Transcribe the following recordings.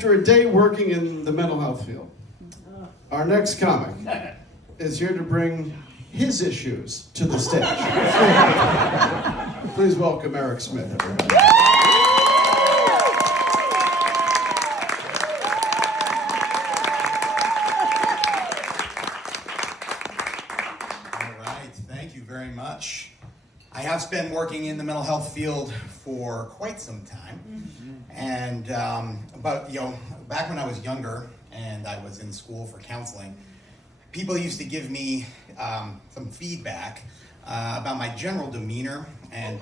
After a day working in the mental health field, our next comic is here to bring his issues to the stage. Please welcome Eric Smith, everybody. All right, thank you very much. I have been working in the mental health field for quite some time. And back when I was younger and I was in school for counseling, people used to give me some feedback about my general demeanor, and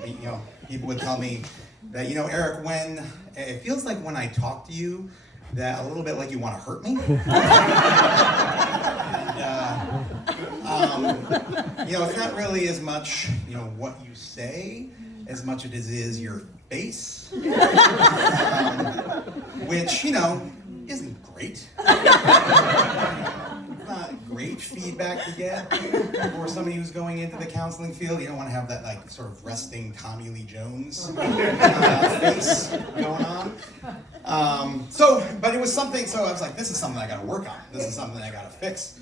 people would tell me that, Eric, when it feels like when I talk to you, that a little bit like you want to hurt me. It's not really as much, what you say, as much as it is your face, which, isn't great. Not great feedback to get for somebody who's going into the counseling field. You don't want to have that sort of resting Tommy Lee Jones face going on. But it was something. So I was like, this is something I got to work on. This is something I got to fix.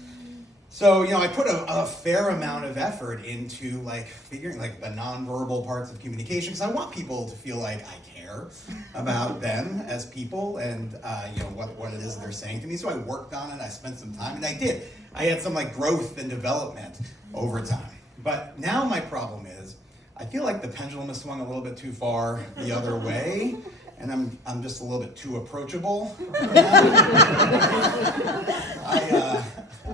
So I put a fair amount of effort into figuring the nonverbal parts of communication, because I want people to feel like I care about them as people and what it is they're saying to me. So I worked on it. I spent some time, and I did. I had some growth and development over time. But now my problem is, I feel like the pendulum has swung a little bit too far the other way, and I'm just a little bit too approachable.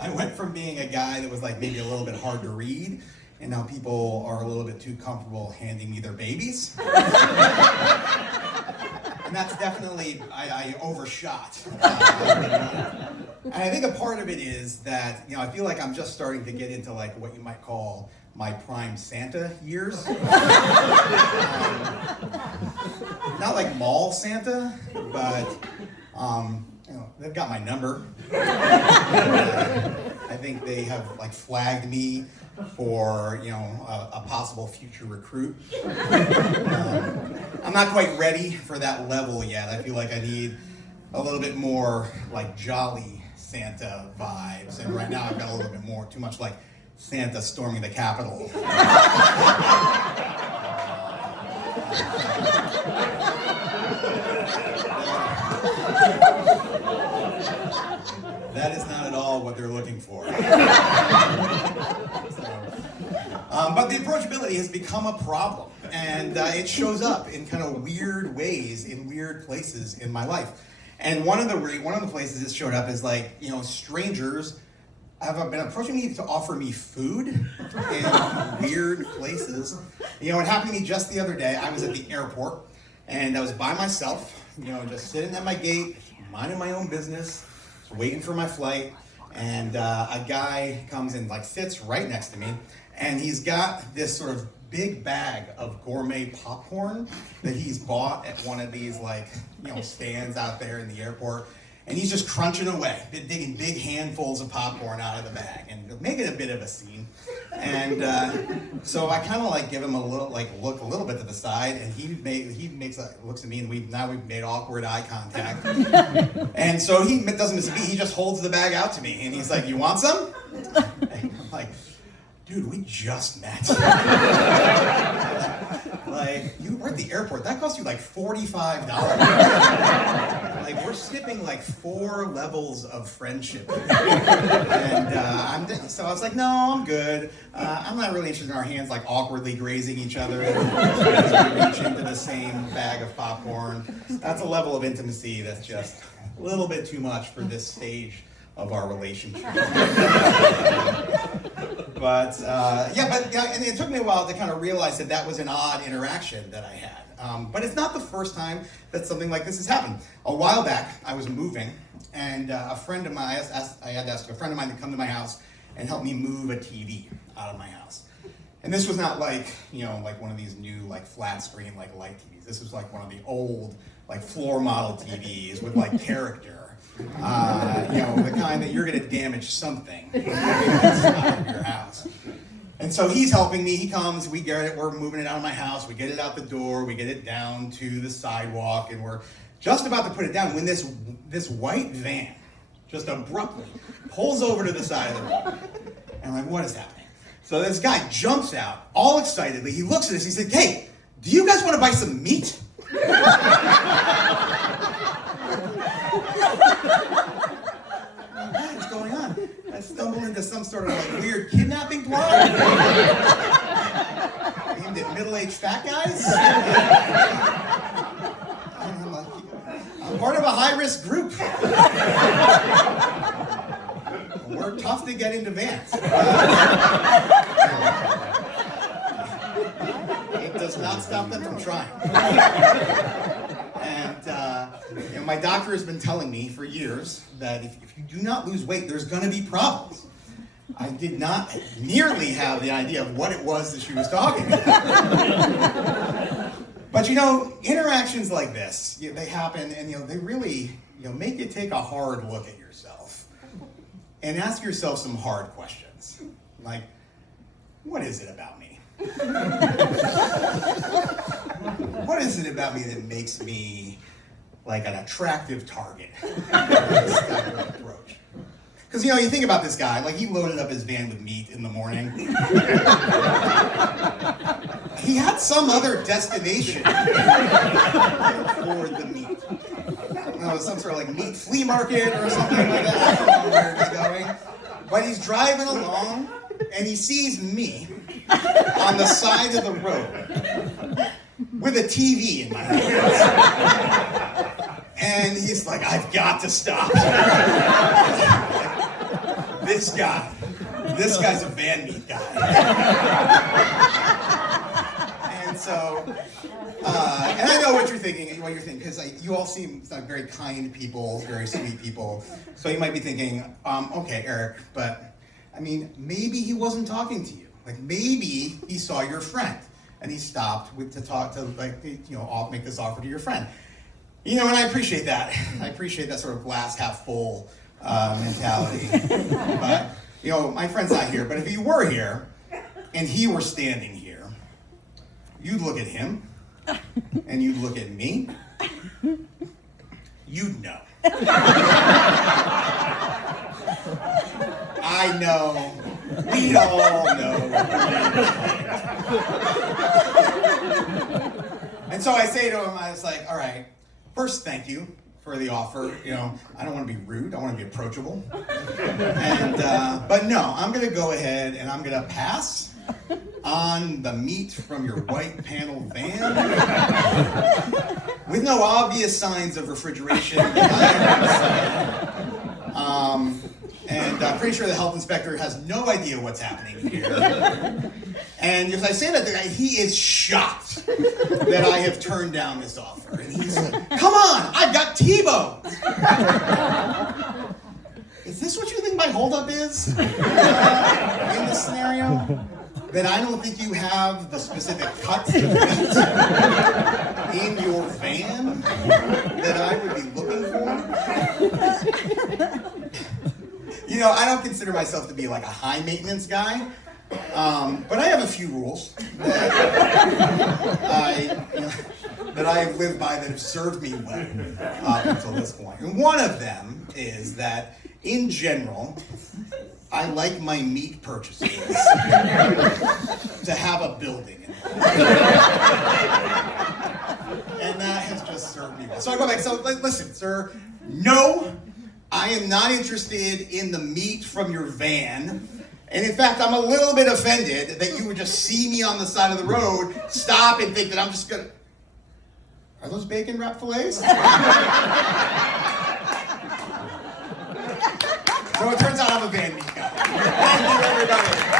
I went from being a guy that was maybe a little bit hard to read, and now people are a little bit too comfortable handing me their babies. And that's definitely, I overshot. And I think a part of it is that, I feel like I'm just starting to get into what you might call my prime Santa years. Not like mall Santa, but they've got my number. I think they have flagged me for a possible future recruit. I'm not quite ready for that level yet. I feel like I need a little bit more jolly Santa vibes, and right now I've got a little bit more, too much Santa storming the Capitol. That is not at all what they're looking for. But the approachability has become a problem, and it shows up in kind of weird ways, in weird places in my life. And one of the places it showed up is strangers have been approaching me to offer me food in weird places. It happened to me just the other day. I was at the airport, and I was by myself, just sitting at my gate, minding my own business, waiting for my flight, and a guy comes and sits right next to me, and he's got this sort of big bag of gourmet popcorn that he's bought at one of these stands out there in the airport, and he's just crunching away, digging big handfuls of popcorn out of the bag and making a bit of a scene. And so I kind of give him a little look a little bit to the side, and he looks at me, and we've made awkward eye contact. And so he doesn't miss a beat. He just holds the bag out to me, and he's like, "You want some?" And I'm like, "Dude, we just met." You were at the airport. That cost you $45. We're skipping 4 levels of friendship. And so I was like, no, I'm good. I'm not really interested in our hands awkwardly grazing each other as we reach into the same bag of popcorn. That's a level of intimacy that's just a little bit too much for this stage of our relationship. And it took me a while to kind of realize that was an odd interaction that I had. But it's not the first time that something like this has happened. A while back, I was moving, and a friend of mine, I had to ask a friend of mine to come to my house and help me move a TV out of my house. And this was not one of these new flat screen light TVs. This was one of the old floor model TVs with character. The kind that you're going to damage something inside of your house. And so he's helping me. He comes, we're moving it out of my house. We get it out the door. We get it down to the sidewalk, and we're just about to put it down when this white van just abruptly pulls over to the side of the road. And I'm like, what is happening? So this guy jumps out, all excitedly. He looks at us, he said, hey, do you guys want to buy some meat? What's going on? I stumble into some sort of like weird kidnapping plot aimed at middle-aged fat guys. I'm like, I'm part of a high-risk group. We're tough to get into vans. It does not stop them from trying. And my doctor has been telling me for years that if you do not lose weight, there's going to be problems. I did not nearly have the idea of what it was that she was talking about. But interactions like this, they happen, and they really make you take a hard look at yourself and ask yourself some hard questions, like, what is it about me? What is it about me that makes me like an attractive target? This type of approach. Because you think about this guy, like he loaded up his van with meat in the morning. He had some other destination for the meat. I don't know, some sort of like meat flea market or something like that. I don't know where he's going. But he's driving along and he sees me on the side of the road with a TV in my hands. And he's like, I've got to stop. This guy's a van meat guy. And so, and I know what you're thinking, because you all seem like very kind people, very sweet people. So you might be thinking, okay, Eric, but I mean, maybe he wasn't talking to you. Like maybe he saw your friend and he stopped to talk to make this offer to your friend. And I appreciate that. I appreciate that sort of glass half full mentality. But my friend's not here. But if he were here and he were standing here, you'd look at him and you'd look at me. You'd know. I know. We all know. And so I say to him, I was like, all right, first, thank you for the offer. I don't want to be rude. I want to be approachable. And but no, I'm going to go ahead and I'm going to pass on the meat from your white panel van with no obvious signs of refrigeration that I am. And I'm pretty sure the health inspector has no idea what's happening here. And as I say that, he is shocked that I have turned down this offer. And he's like, come on, I've got T-bones. Is this what you think my holdup is in this scenario? That I don't think you have the specific cuts of meat in your van that I would be looking for? I don't consider myself to be like a high maintenance guy, but I have a few rules that I have lived by that have served me well up until this point. And one of them is that, in general, I like my meat purchases to have a building in them. And that has just served me well. So I go back, listen, sir, no, I am not interested in the meat from your van. And in fact, I'm a little bit offended that you would just see me on the side of the road, stop and think that I'm just gonna... Are those bacon wrap fillets? So it turns out I'm a van meat guy. Thank you, everybody.